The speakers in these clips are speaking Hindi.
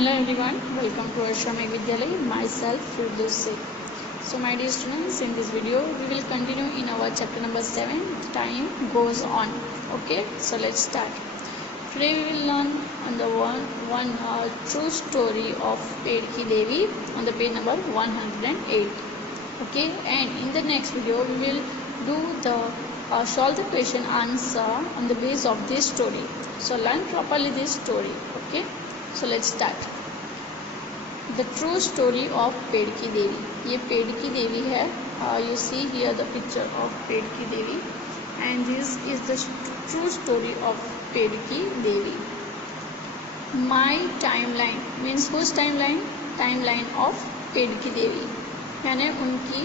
Hello everyone, welcome to Ashramik Vidyalay, myself Firdaus Sheikh. So my dear students, in this video we will continue in our chapter number 7, Time Goes On. Okay, so let's start. Today we will learn on the one true story of Pedki Devi on the page number 108. Okay, and in the next video we will do the solve the question answer on the base of this story. So learn properly this story. Okay, so let's start. The true story of Pedki Devi. ये पेड़की देवी है. You see here the picture of Pedki Devi, and this is the true story of Pedki Devi. My timeline means whose timeline? Timeline of Pedki Devi, यानी उनकी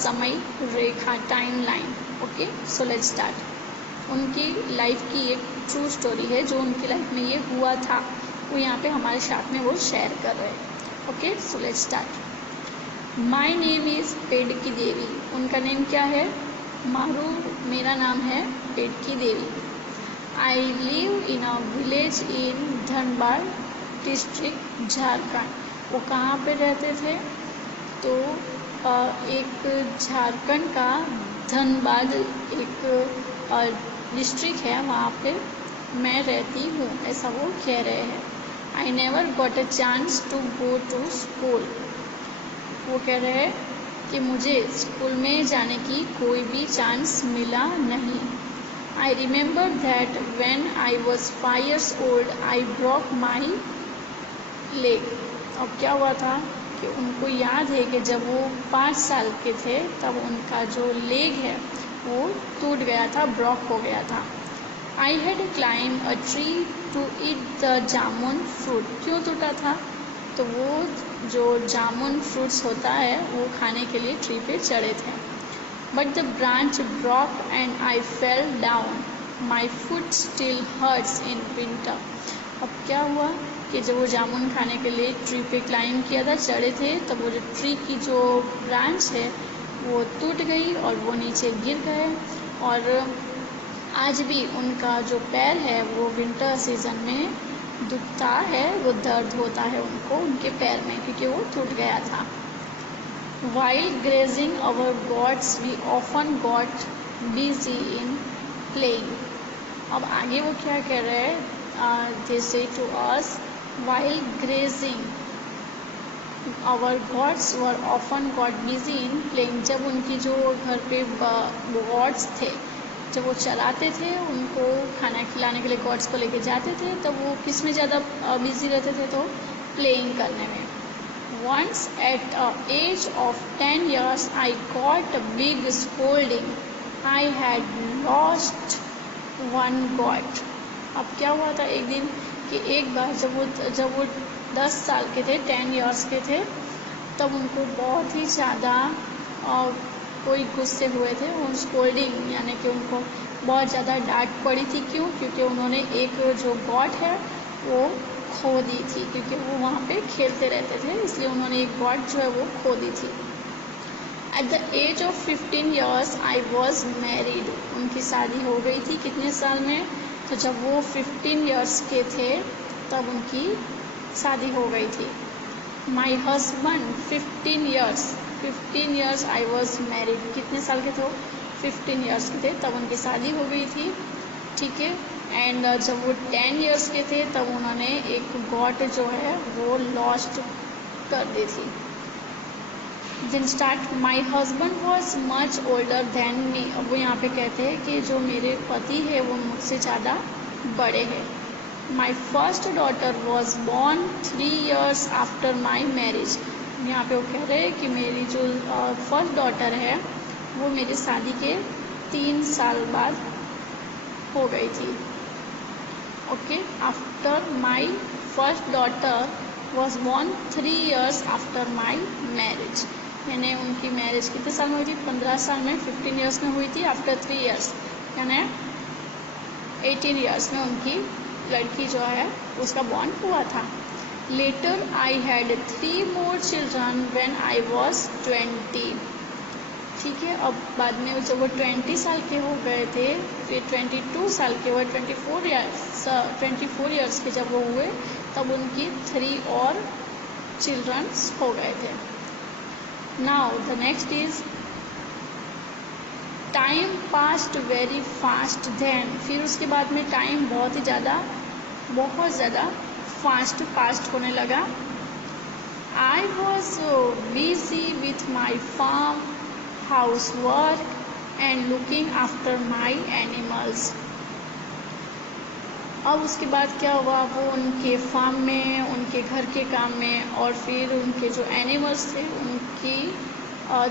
समय रेखा timeline. Okay, so let's start. उनकी लाइफ की एक ट्रू स्टोरी है, जो उनकी लाइफ में ये हुआ था वो यहाँ पे हमारे साथ में वो शेयर कर रहे हैं. Okay, so let's start. My name is Pedki Devi. उनका नेम क्या है? मारू मेरा नाम है Pedki Devi. I live in a village in Dhanbad district Jharkhand. वो कहाँ पे रहते थे? तो एक झारखंड का धनबाद एक डिस्ट्रिक्ट है, वहाँ पे मैं रहती हूँ, ऐसा वो कह रहे हैं. I never got a chance to go to school. वो कह रहे हैं कि मुझे स्कूल में जाने की कोई भी चांस मिला नहीं. I remember that when I was 5 years old I broke my leg. अब क्या हुआ था कि उनको याद है कि जब वो 5 साल के थे तब उनका जो लेग है वो टूट गया था, ब्रोक हो गया था. I had climb a tree to eat the jamun fruit. क्यों टूटा था? तो वो जो जामुन फ्रूट्स होता है वो खाने के लिए ट्री पे चढ़े थे. But the branch broke and I fell down. My foot still hurts in winter. अब क्या हुआ कि जब वो जामुन खाने के लिए ट्री पे क्लाइम किया था, चढ़े थे, तब वो जो ट्री की जो ब्रांच है वो टूट गई और वो नीचे गिर गए. और आज भी उनका जो पैर है वो विंटर सीजन में दुखता है, वो दर्द होता है उनको उनके पैर में, क्योंकि वो टूट गया था. While grazing our goats we often got busy in playing. अब आगे वो क्या कह रहे हैं? They say to us while grazing our goats were often got busy in playing. जब उनकी जो घर पे गॉड्स थे, जब वो चलाते थे, उनको खाना खिलाने के लिए गॉड्स को लेके जाते थे, तब वो किस में ज़्यादा बिजी रहते थे? तो प्लेइंग करने में. Once at a age of 10 years I got a big scolding. I had lost one goat. अब क्या हुआ था एक दिन कि एक बार जब वो 10 साल के थे, 10 years के थे, तब उनको बहुत ही ज़्यादा कोई गुस्से हुए थे. उन स्कोल्डिंग यानी कि उनको बहुत ज़्यादा डांट पड़ी थी. क्यों? क्योंकि उन्होंने एक जो गॉड है वो खो दी थी, क्योंकि वो वहाँ पे खेलते रहते थे, इसलिए उन्होंने एक गॉड जो है वो खो दी थी. At the age of 15 years I was married. उनकी शादी हो गई थी कितने साल में? तो जब वो 15 years के थे तब उनकी शादी हो गई थी. My husband 15 years I was married. कितने साल के थे? 15 years के थे तब उनकी शादी हो गई थी. ठीक है. एंड जब वो 10 years के थे तब उन्होंने एक गॉड जो है वो लॉस्ट कर दी थी. Then start. My husband was much older than me. अब वो यहाँ पे कहते हैं कि जो मेरे पति है वो मुझसे ज़्यादा बड़े हैं. My first daughter was born 3 years after my marriage. यहाँ पे वो कह रहे हैं कि मेरी जो फर्स्ट डॉटर है वो मेरी शादी के 3 साल बाद हो गई थी. Okay. After my first daughter was born 3 years after my marriage. यानी उनकी मैरिज कितने साल में हुई थी? 15 साल में. 15 years में हुई थी. आफ्टर 3 years यानी 18 years में उनकी लड़की जो है उसका बॉर्न हुआ था. Later I had 3 more children when I was 20. ठीक है। अब बाद में जब वो 20 साल के हो गए थे, फिर 22 साल के हुए, 24 ईयर्स के जब वो हुए, तब उनकी 3 और चिल्ड्रंस हो गए थे। Now the next is time past very fast then. फिर उसके बाद में टाइम बहुत ज़्यादा फास्ट पास्ट होने लगा। I was busy with my farm house work and looking after my animals. अब उसके बाद क्या हुआ, वो उनके फार्म में, उनके घर के काम में, और फिर उनके जो एनिमल्स थे उनकी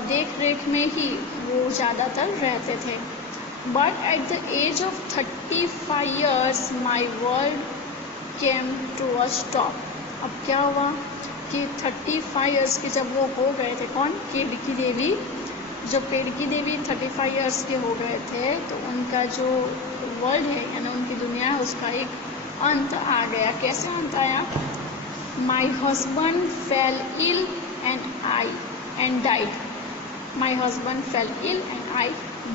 देख रेख में ही वो ज़्यादातर रहते थे। But at the age of 35 years my world came to a stop. अब क्या हुआ कि 35 ईयर्स के जब वो हो गए थे, कौन, पेड़की देवी, जब पेड़की देवी 35 ईयर्स के हो गए थे, तो उनका जो वर्ल्ड है यानी उनकी दुनिया है, उसका एक अंत आ गया। कैसे अंत आया? My husband fell ill and died. My husband fell ill and I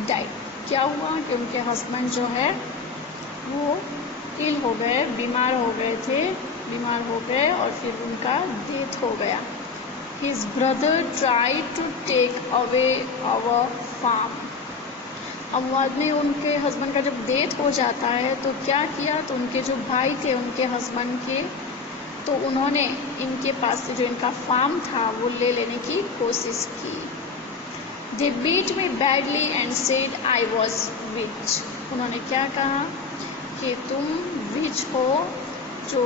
died. क्या हुआ कि उनके हस्बैंड जो है वो इल हो गए, बीमार हो गए और फिर उनका डेथ हो गया। His brother tried to take away our farm। अब बाद में उनके हस्बैंड का जब डेथ हो जाता है तो क्या किया, तो उनके जो भाई थे उनके हस्बैंड के, तो उन्होंने इनके पास से जो इनका फार्म था वो ले लेने की कोशिश की। They beat me badly and said I was witch। उन्होंने क्या कहा कि तुम विच हो, जो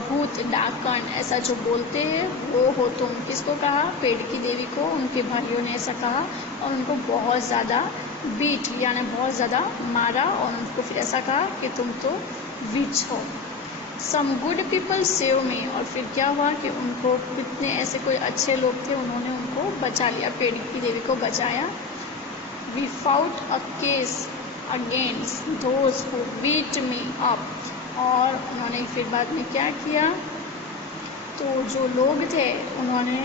भूत, डाकन, ऐसा जो बोलते हैं वो हो तुम। किसको कहा? पेड़की देवी को उनके भाइयों ने ऐसा कहा और उनको बहुत ज़्यादा बीट यानी बहुत ज़्यादा मारा और उनको फिर ऐसा कहा कि तुम तो विच हो। Some good people save me. और फिर क्या हुआ कि उनको कितने ऐसे कोई अच्छे लोग थे, उन्होंने उनको बचा लिया, पेड़की देवी को बचाया। We fought a case against those who beat me up. और उन्होंने फिर बाद में क्या किया, तो जो लोग थे उन्होंने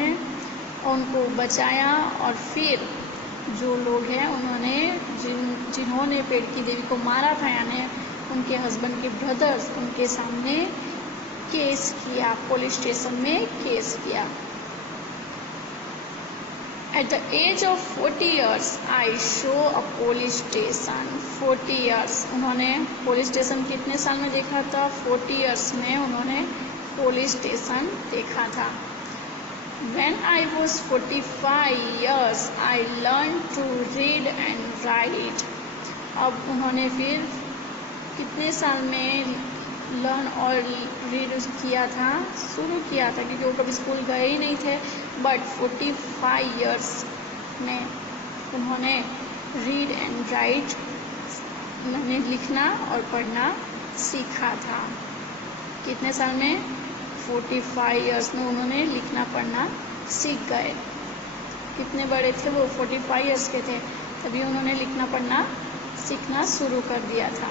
उनको बचाया और फिर जो लोग हैं उन्होंने जिन्होंने पेड़की देवी को मारा था यानी उनके हस्बैंड के ब्रदर्स, उनके सामने केस किया, पुलिस स्टेशन में केस किया। At the age of 40 years, I show a police station। 40 years उन्होंने पुलिस स्टेशन कितने साल में देखा था? 40 years में उन्होंने पुलिस स्टेशन देखा था। When I was 45 years, I learned to read and write। अब उन्होंने फिर कितने साल में लर्न और रीड किया था, शुरू किया था, क्योंकि वो कभी स्कूल गए ही नहीं थे। बट 45 ईयर्स में उन्होंने रीड एंड राइट, उन्होंने लिखना और पढ़ना सीखा था। कितने साल में? 45 ईयर्स में उन्होंने लिखना पढ़ना सीख गए। कितने बड़े थे वो? 45 ईयर्स के थे, तभी उन्होंने लिखना पढ़ना सीखना शुरू कर दिया था।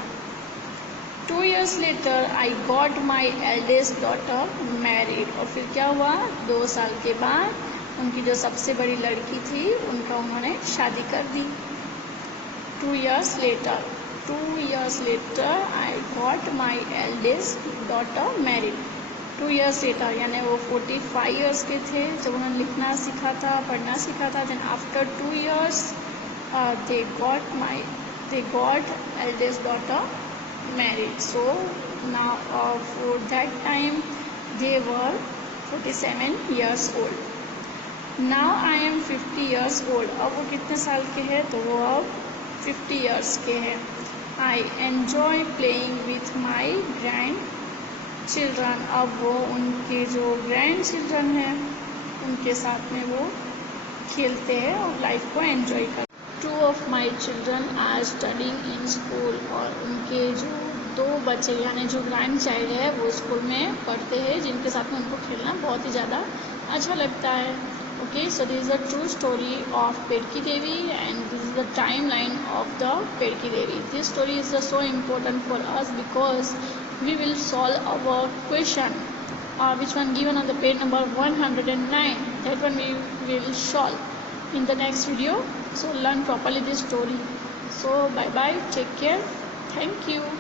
2 years later, I got my eldest daughter married। और फिर क्या हुआ? 2 साल के बाद उनकी जो सबसे बड़ी लड़की थी उनका उन्होंने शादी कर दी। 2 years later, I got my eldest daughter married। 2 years later यानी वो 45 years के थे जब उन्होंने लिखना सीखा था, पढ़ना सीखा था। Then after 2 years, they got eldest daughter married। So now for that time they were 47 years old। Now I am 50 years old। अब वो कितने साल के हैं? तो वो अब 50 years के हैं। I enjoy playing with my grandchildren। अब वो उनके जो grandchildren हैं उनके साथ में वो खेलते हैं और लाइफ को एंजॉय करते हैं। 2 of my children are studying in school। और उनके जो 2 बच्चे यानी जो ग्रैंड चाइल्ड है वो स्कूल में पढ़ते हैं, जिनके साथ में उनको खेलना बहुत ही ज़्यादा अच्छा लगता है। Okay, so this is the true story of Pedki Devi and this is the timeline of the Pedki Devi. This story is so important for us because we will solve our question which one given on the page number 109, that one we will solve। in the next video. So learn properly this story. So bye bye, take care, thank you.